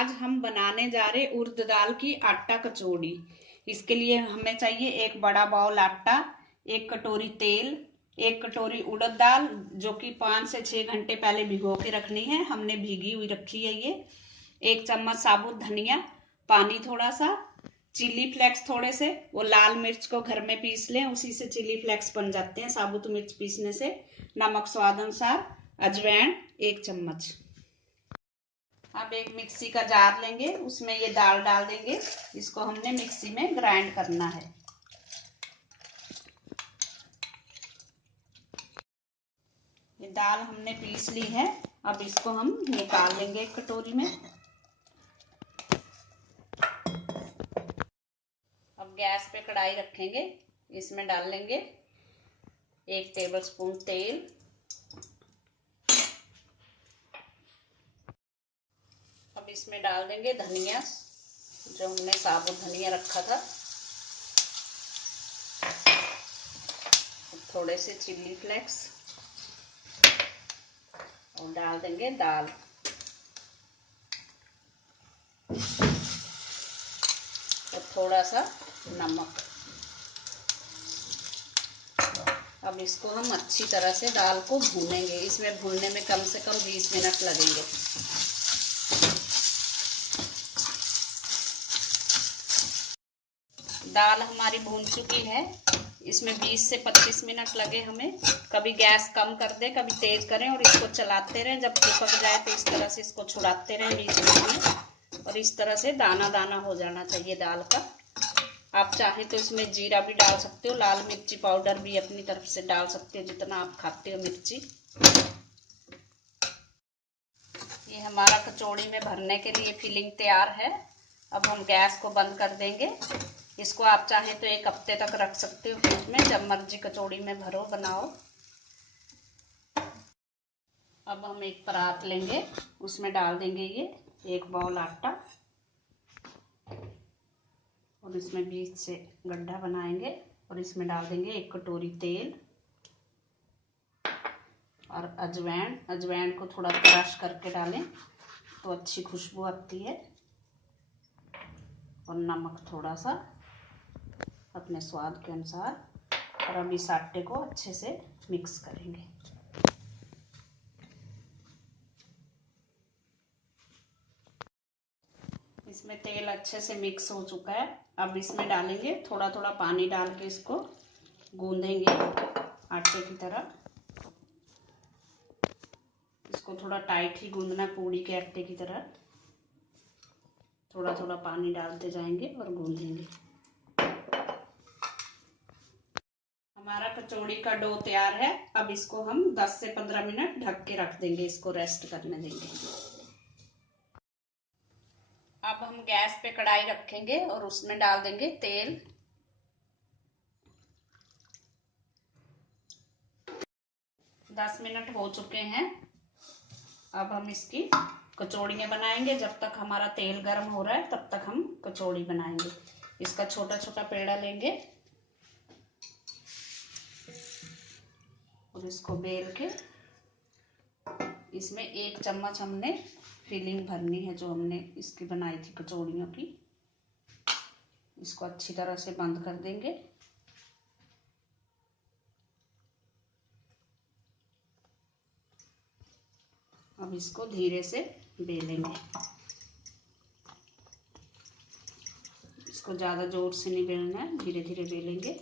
आज हम बनाने जा रहे उड़द दाल की आटा कचौड़ी। इसके लिए हमें चाहिए एक बड़ा बाउल आटा, 1 कटोरी तेल, 1 कटोरी उड़द दाल जो कि 5 से 6 घंटे पहले भिगो के रखनी है, हमने भीगी हुई रखी है ये। 1 चम्मच साबुत धनिया, पानी थोड़ा सा, चिली फ्लेक्स थोड़े से, वो लाल मिर्च को घर में पीस लें, उसी से चिली फ्लेक्स बन जाते हैं साबुत मिर्च पीसने से। नमक स्वाद अनुसार, अजवाइन 1 चम्मच। अब एक मिक्सी का जार लेंगे, उसमें ये दाल डाल देंगे। इसको हमने मिक्सी में ग्राइंड करना है। ये दाल हमने पीस ली है। अब इसको हम निकाल लेंगे एक कटोरी में। अब गैस पे कढ़ाई रखेंगे, इसमें डाल लेंगे 1 टेबलस्पून तेल। अब इसमें डाल देंगे धनिया, जो हमने साबुत धनिया रखा था, थोड़े से चिली फ्लेक्स, और डाल देंगे दाल। और थोड़ा सा नमक। अब इसको हम अच्छी तरह से दाल को भूनेंगे। इसमें भूनने में कम से कम 20 मिनट लगेंगे। दाल हमारी भून चुकी है। इसमें 20 से 25 मिनट लगे हमें। कभी गैस कम कर दें, कभी तेज करें और इसको चलाते रहें। जब चिपक जाए तो इस तरह से इसको छुड़ाते रहें बीच में। और इस तरह से दाना दाना हो जाना चाहिए दाल का। आप चाहे तो इसमें जीरा भी डाल सकते हो, लाल मिर्ची पाउडर भी अपनी तरफ से डाल सकते हो, जितना आप खाते हो मिर्ची। ये हमारा कचौड़ी में भरने के लिए फिलिंग तैयार है। अब हम गैस को बंद कर देंगे। इसको आप चाहे तो 1 हफ्ते तक रख सकते हो फ्रिज में, जब मर्जी कचौड़ी में भरो बनाओ। अब हम एक परात लेंगे, उसमें डाल देंगे ये 1 बाउल आटा, और इसमें बीच से गड्ढा बनाएंगे और इसमें डाल देंगे 1 कटोरी तेल और अजवाइन। अजवाइन को थोड़ा क्रश करके डालें तो अच्छी खुशबू आती है। और नमक थोड़ा सा अपने स्वाद के अनुसार। और अब इस आटे को अच्छे से मिक्स करेंगे। इसमें तेल अच्छे से मिक्स हो चुका है। अब इसमें डालेंगे थोड़ा थोड़ा पानी डाल के इसको गूंदेंगे आटे की तरह। इसको थोड़ा टाइट ही गूंदना, पूड़ी के आटे की तरह। थोड़ा थोड़ा पानी डालते जाएंगे और गूंदेंगे। हमारा कचौड़ी का डो तैयार है। अब इसको हम 10 से 15 मिनट ढक के रख देंगे, इसको रेस्ट करने देंगे। अब हम गैस पे कढ़ाई रखेंगे और उसमें डाल देंगे तेल। दस मिनट हो चुके हैं। अब हम इसकी कचौड़ियाँ बनाएंगे। जब तक हमारा तेल गर्म हो रहा है तब तक हम कचौड़ी बनाएंगे। इसका छोटा छोटा पेड़ा लेंगे और इसको बेल के इसमें 1 चम्मच हमने फिलिंग भरनी है, जो हमने इसकी बनाई थी कचौड़ियों की। इसको अच्छी तरह से बंद कर देंगे। अब इसको धीरे से बेलेंगे। इसको ज़्यादा जोर से नहीं बेलना है, धीरे धीरे बेलेंगे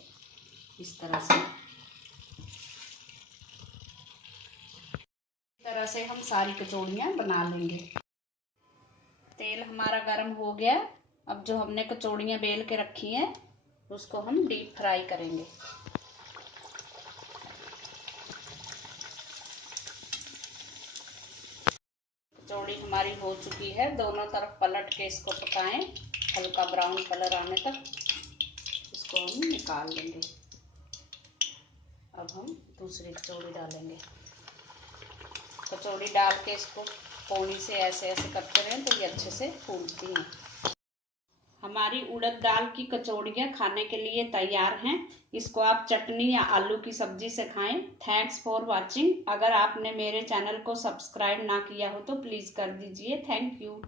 इस तरह से। इस तरह से हम सारी कचौड़ियाँ बना लेंगे। तेल हमारा गर्म हो गया। अब जो हमने कचौड़ियाँ बेल के रखी हैं उसको हम डीप फ्राई करेंगे। कचौड़ी हमारी हो चुकी है। दोनों तरफ पलट के इसको पकाएं हल्का ब्राउन कलर आने तक। इसको हम निकाल लेंगे। अब हम दूसरी कचौड़ी डालेंगे। कचौड़ी डाल के इसको पोनी से ऐसे ऐसे करते रहें तो ये अच्छे से फूलती हैं। हमारी उड़द दाल की कचौड़ियाँ खाने के लिए तैयार हैं। इसको आप चटनी या आलू की सब्जी से खाएं। Thanks for watching. अगर आपने मेरे चैनल को सब्सक्राइब ना किया हो तो प्लीज़ कर दीजिए। Thank you.